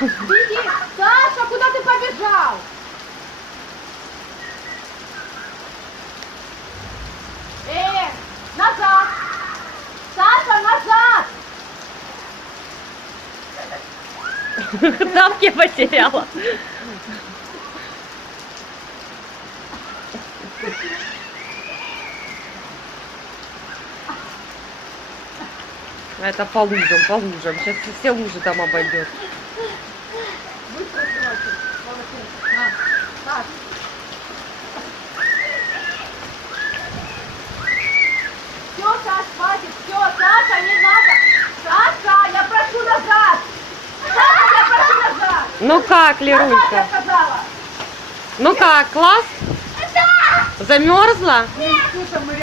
Беги! Саша, куда ты побежал? Назад! Саша, назад! Тапки потеряла. Это по лужам, по лужам. Сейчас все лужи там обойдет. Быстро, короче. Молодец. На. Так. Все, Саш, хватит. Все, Саша, не надо. Саша, я прошу назад. Саша, я прошу назад. Ну как, Назад, я Лерунька? сказала. Ну как, класс? Замерзла? Слушай, мы